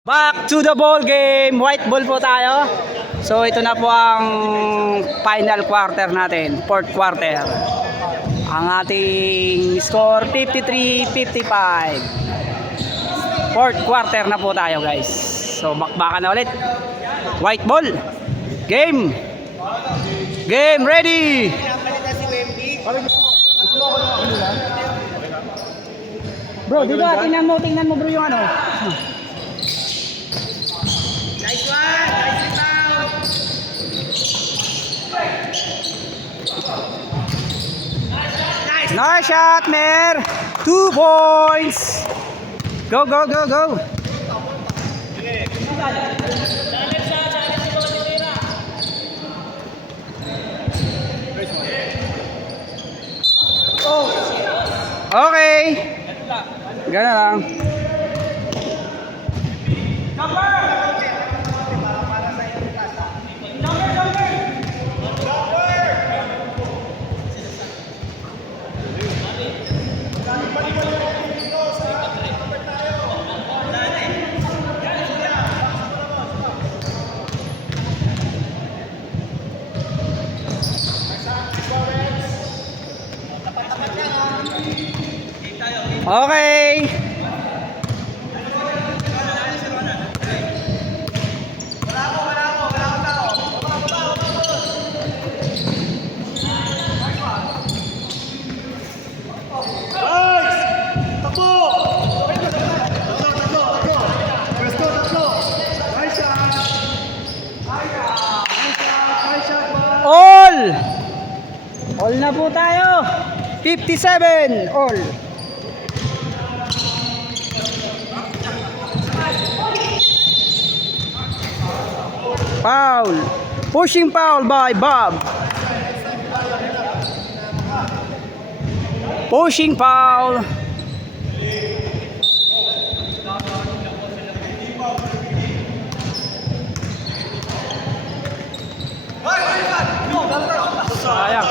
Back to the ball game. White ball po tayo. So ito na po ang final quarter natin. Fourth quarter. Ang ating score 53-55. Fourth quarter na po tayo, guys. So bakbakan na ulit. White ball. Game. Game ready. Bro, dito tingnan mo bro yung ano. Nice one! Nice rebound! Nice shot, Mer. 2 points. Go, go, go, go. Okay. Gana lang. Okay. All na po tayo. 57 all. Foul. Pushing foul by Bob. Pushing foul. Sayang.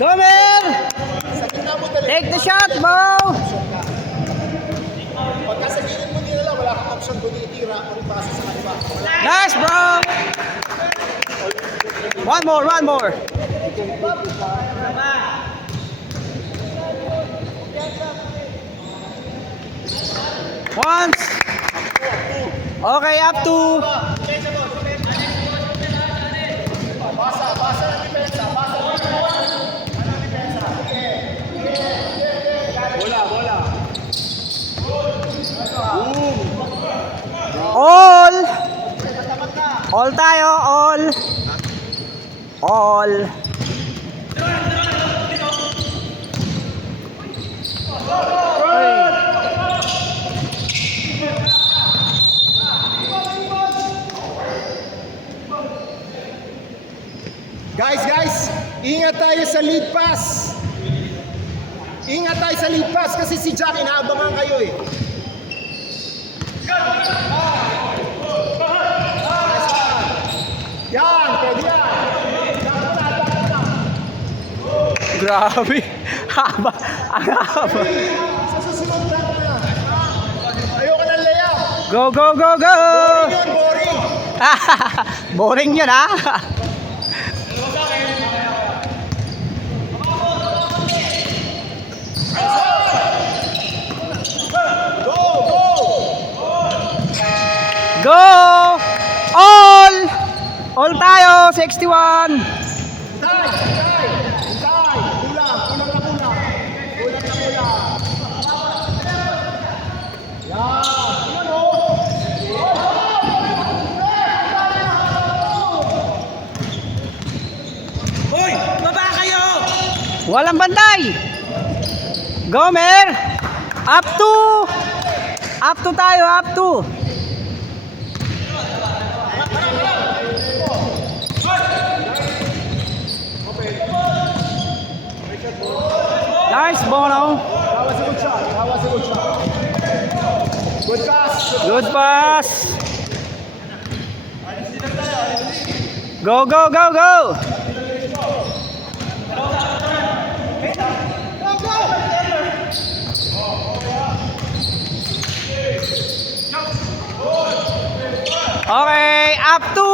Come here! Take the shot, Bo! Pagka sa gilid mo nila, wala kang option kundi itira o ipasa sa kaliwa. Nice, bro! One more. Once. Okay, up to. Basa ng depensa, All tayo, all. Guys, ingat tayo sa lead pass. Ingat tayo sa lead pass kasi si Jack inaabangan kayo eh. Yan, pwede yan. Grabe. Haba. Ang haba. Sa susunod na. Ayoko ng layup. Go. Boring yun, boring. Boring yun, ha? Go! All tayo, 61. Hintay. Kulang na kulang. Yan. Hoy, baba kayo! Walang bantay. Gomer. Up to tayo, up to. Nice, Bono. That was a good shot. That was a good shot. Good pass. Good pass. Go, go, go, go. Okay, up to.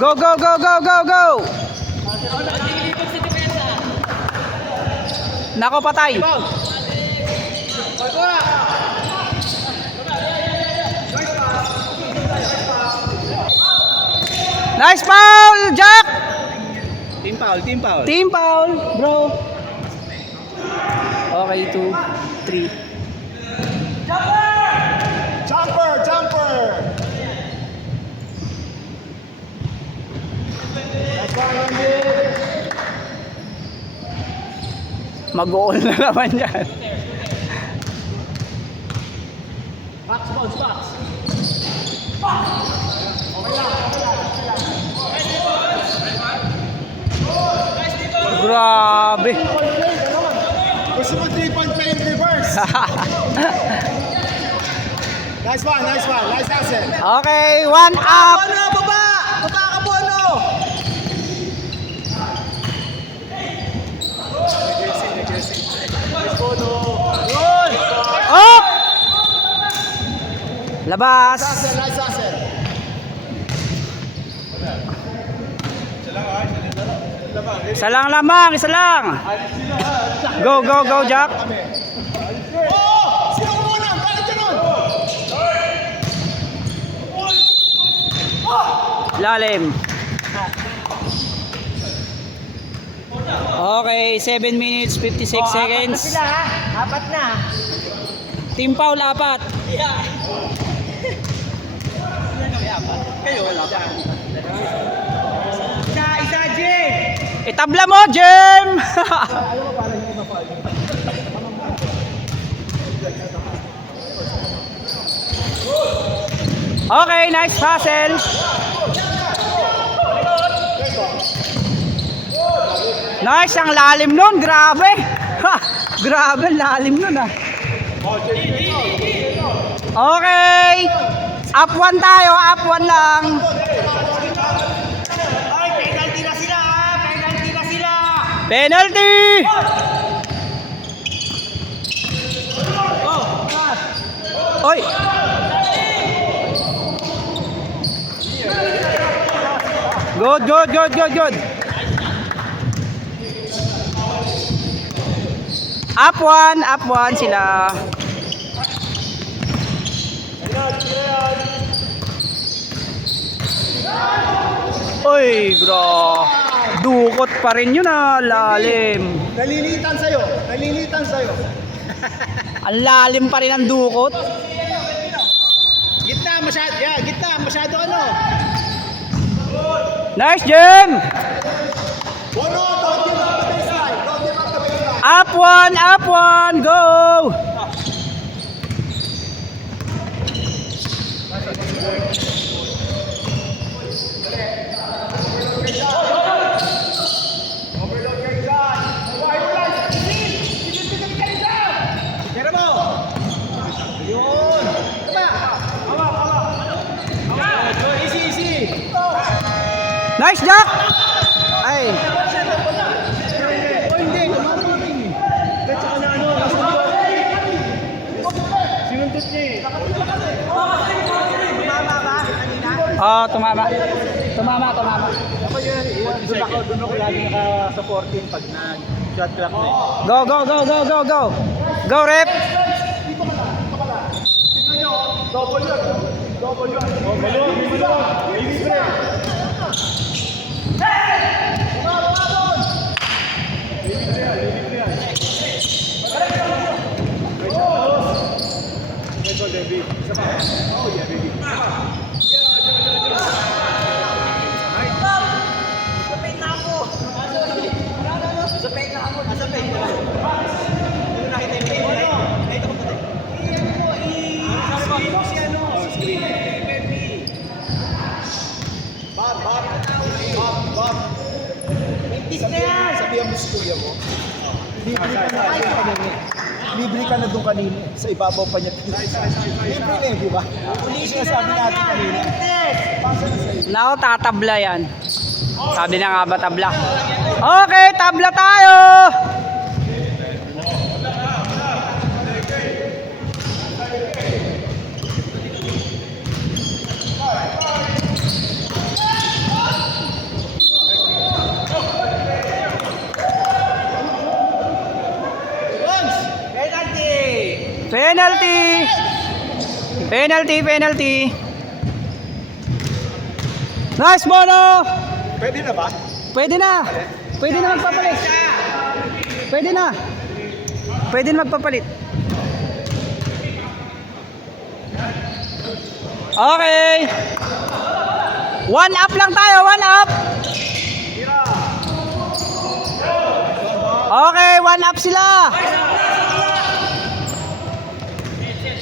Go, go, go, go, go, go. Nako, patay. Nice foul, Jack. Team foul, team foul. Team foul, bro. Okay, 2, 3. Jumper, jumper. That's one, Randy. Mag-goal na naman yan. Box, box, box. Grabe. Gusto mo 3-point play in reverse. Nice one, nice one. Nice asset. Okay, 1 up. Baba! Baba ka, Bono! Up! Labas. Nice asset, nice asset. Isa lang lamang, isa lang. Go, go, go, Jack. Oh! Sino muna? Bakit ganun? Lalim. Okay, 7 minutes, 56 seconds. Sila ha? Apat na. Team foul, 4. Isa, Jay! Itabla mo, Jem! Okay, nice hustle. Nice, ang lalim nun, grabe. Ha, grabe, ang lalim nun ah. Okay. Up 1 tayo, up 1 lang. Ay, penalty na sila ha! Penalty na sila! Penalty! Oy! Good, good, good, good, good. Up 1 sila. Oy, bro. Dukot pa rin yun ah, lalim. Nalilitan sa'yo. Nalilitan sa'yo. Ang lalim pa rin ang dukot. Gitna, masyado. Yeah, gitna, masyado ano. Nice, Jem! Bono, don't give up the baseline. Don't give up the baseline. Up 1, go! Overload kayo dyan. Revitalize. Pipit kayo dyan. Tira mo. Yun. Tama. Hawak, hawak. Easy, easy. Nice, Jack! Ay, Oh, hindi. Kahit saka na ano. Sinuntot niya eh. tumama. Tumama. Doon ako lagi naka-supporting pag nag-shot clock na eh. Go, go, go, go, go, go. Go, rep. Double yun. Double yun. Oh, maluwag. Libre. Bob. Mintis na yan! sinabi mo sa kuya mo? Libre ka na doon kanina. Libre ka na doon kanina. Sa ibabaw pa niya. Libre na di ba? Hindi sinasabi natin kanina. Pasa na sa'yo. Nako, tatabla yan. Sabi na nga ba tabla? Okay, tabla tayo! Penalty! Penalty! Nice, Bono! Pwede na ba? Pwede na! Pwede na magpapalit! Pwede na! Pwede na magpapalit! Okay! 1 up lang tayo! 1 up! Okay, 1 up sila!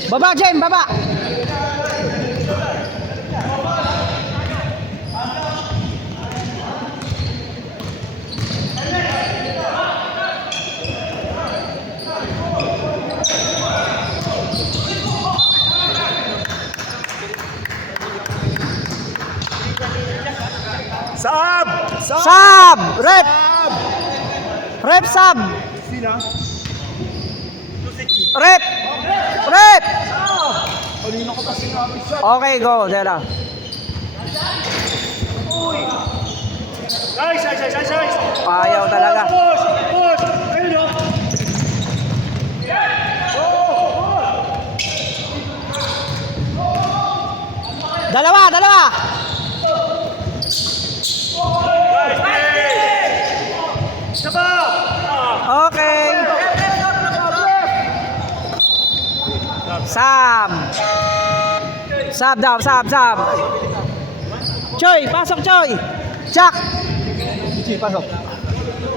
Baba, Jem! Baba! Sab! Sub! Rep! Rep sub! Sino? Rep! Rep! Kanina ko pa sinabi siya. Okay, go. Dela. Guys! Ayaw talaga. Push! Ayun o! Dalawa! Okay. Sub. Sub daw, sub. Choy, pasok Choy. Jack. Pasok.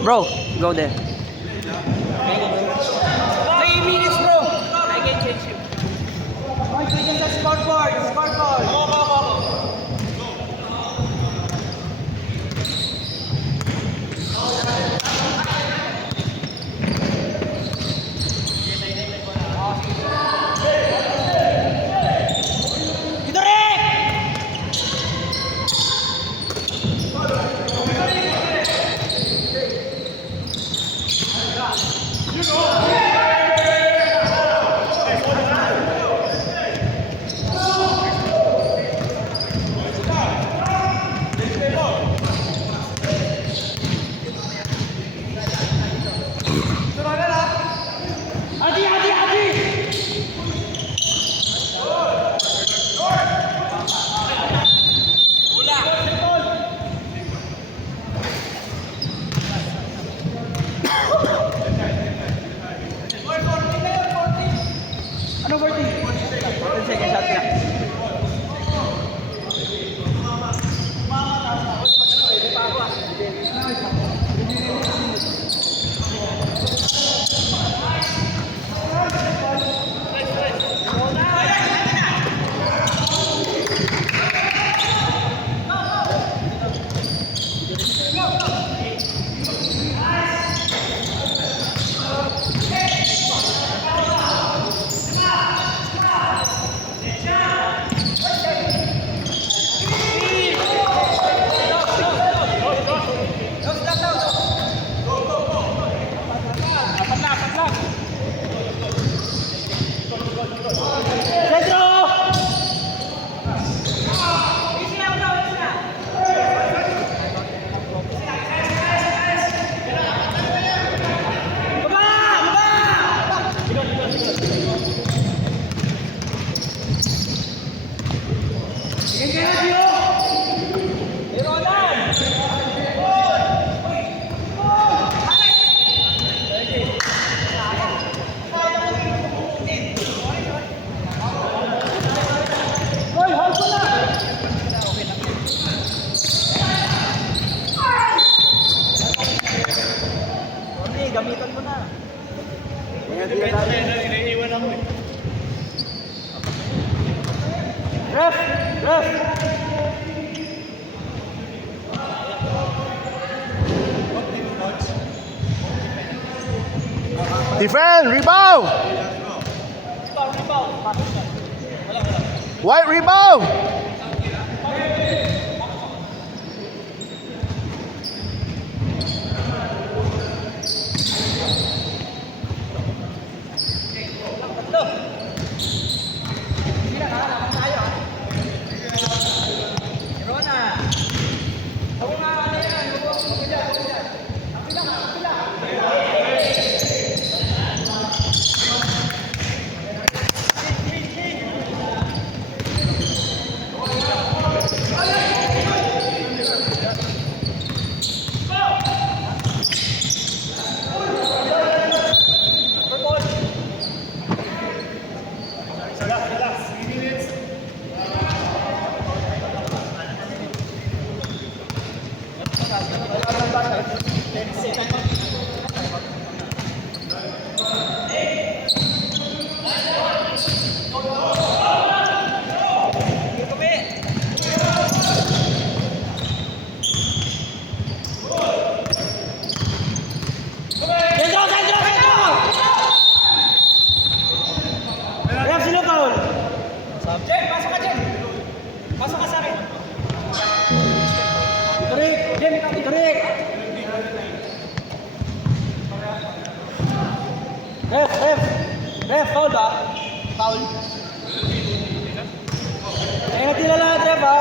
Bro, go there. 3 minutes, bro! I can change you. Click sa scoreboard! Defend! Rebound! White rebound! Ref, foul ba? Foul. Eh, natila lahat, ref, ha?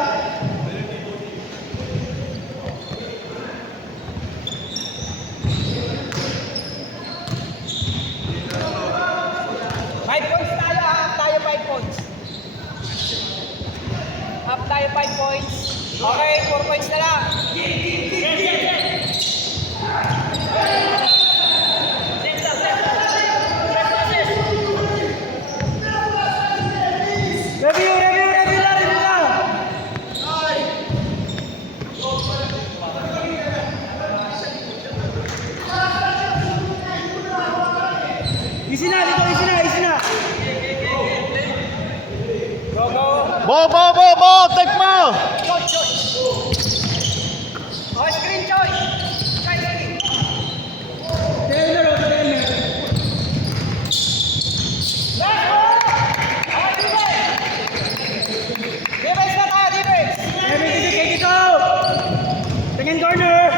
Five points tayo, half tayo 5 points. Half tayo 5 points. Okay, 4 points na lang. Review na. Easy na. Go. Ball, take mo! Oh, screen, Choy. Screen. Defense na tayo, defense. Tingin corner.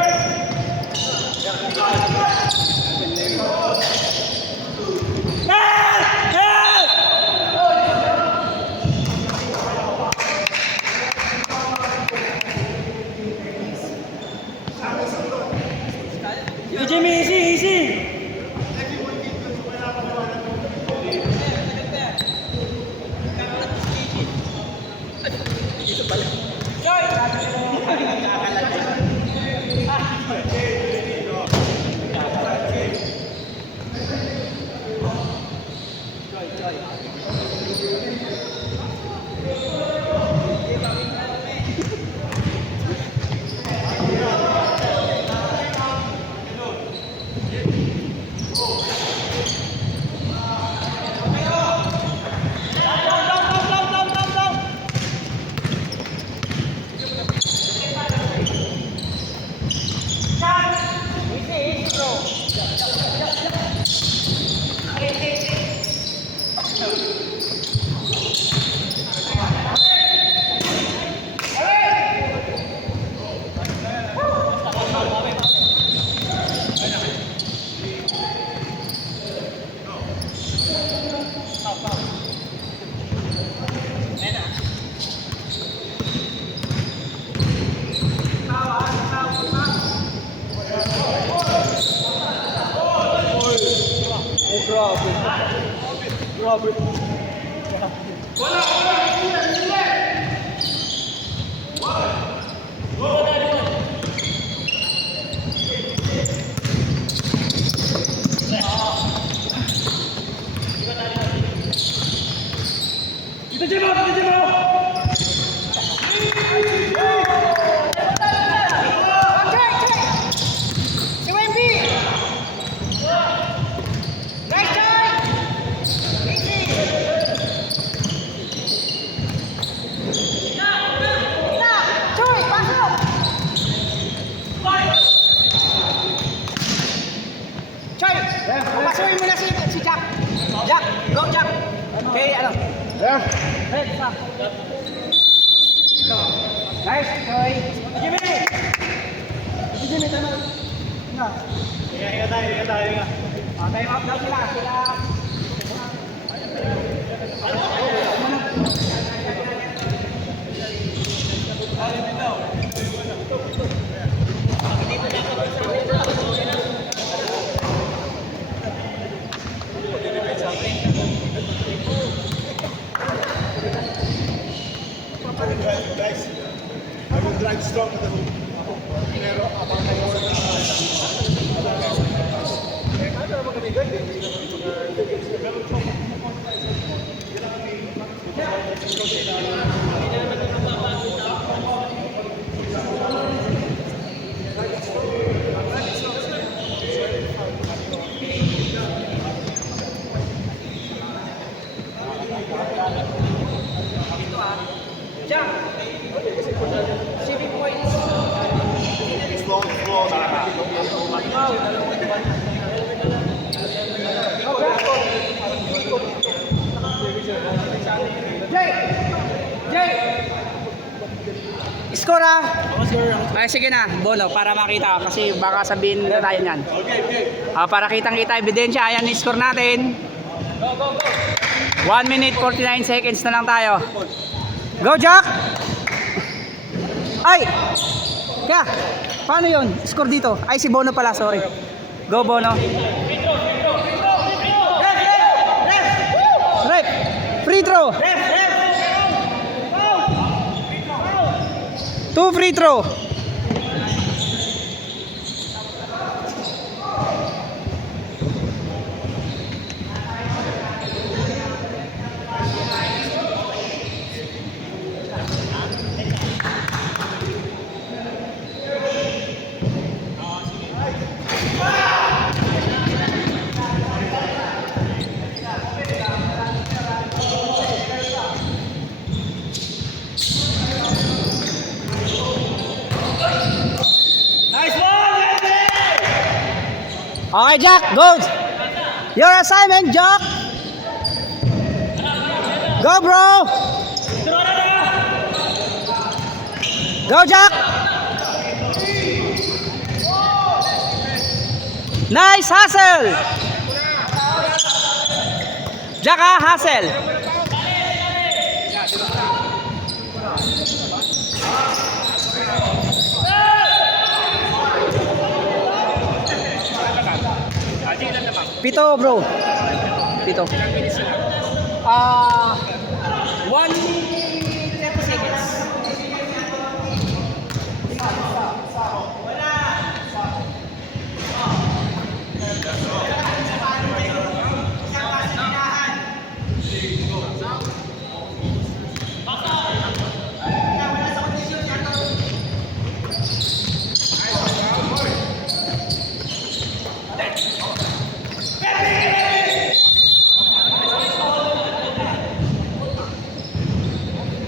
Jimmy, easy. Jack! Go, Jack! Okay, ano? Yeah. Red, stop. Nice, Joy. Jimmy! Jimmy, tama. Na. Higa tayo. Time out daw sila. Guys, I will drive strong with the hook. Pero abang kayo sa Jack! 7 points. Jay! Score ah! Ay, sige na, Bono, para makita kasi baka sabihin na tayo niyan. Para kitang-kita ebidensya, ayan yung score natin. 1 minute 49 seconds na lang tayo. Go, Jack! Ay! Kaya, paano yun? Score dito. Ay, si Bono pala, sorry. Go, Bono. Rep! Free throw! 2 free throw! Okay, Jack, go! Your assignment, Jack! Go, bro! Go, Jack! Nice hustle! Jack, hustle! Pito, bro. Pito. 1 minute 30 seconds.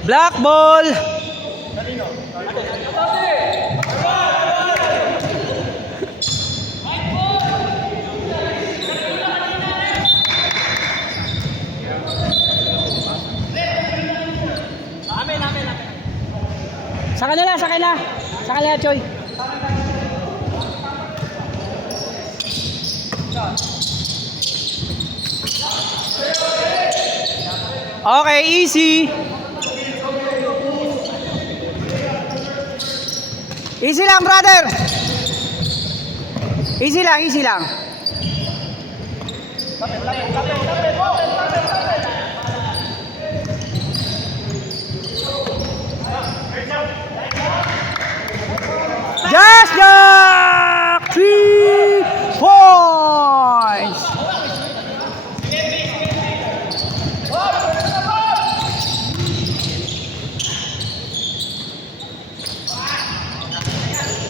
Black ball. Sa kanila, Choy. Okay, easy. Easy lang, brother. Easy lang. Just Jack! 3 points!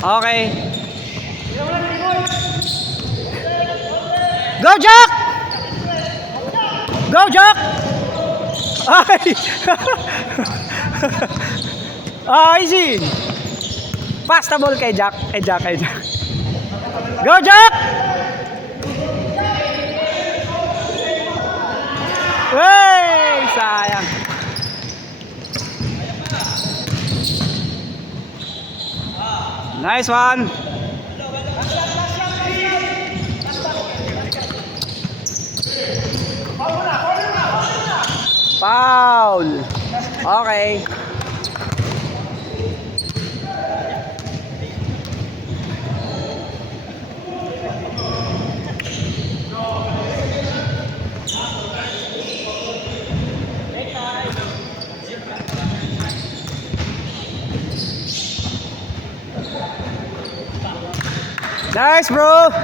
Okay. Go, Jack! Go, Jack! Ay! Easy! Pass the ball kay Jack. Go, Jack! Wey! Sayang. Nice one. Foul. Okay. Nice, bro.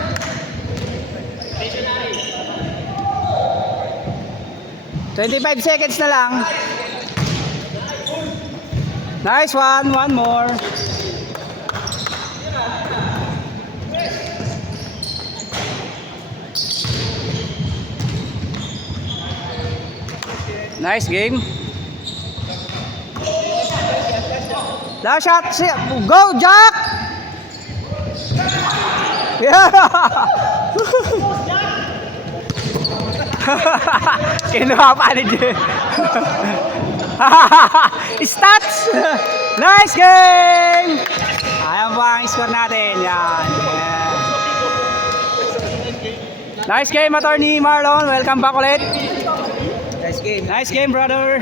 "25 seconds na lang. Nice one. One more. Nice game. Last shot. Go, Jack! Yeah! Kinuha pa ni Jay. Stats! Nice game! Ayan po ang score natin. Yan. Yeah. Nice game, Attorney Marlon. Welcome back ulit. Nice game. Nice game, brother.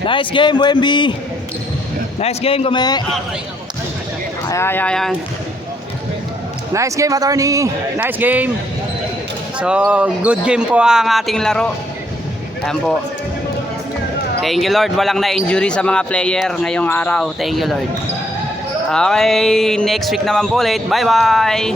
Nice game, Wemby. Nice game, Gume. Ayan. Nice game, Attorney. Nice game. So, good game po ang ating laro. Ayan po. Thank you, Lord. Walang na-injury sa mga player ngayong araw. Thank you, Lord. Okay, next week naman po ulit. Bye-bye.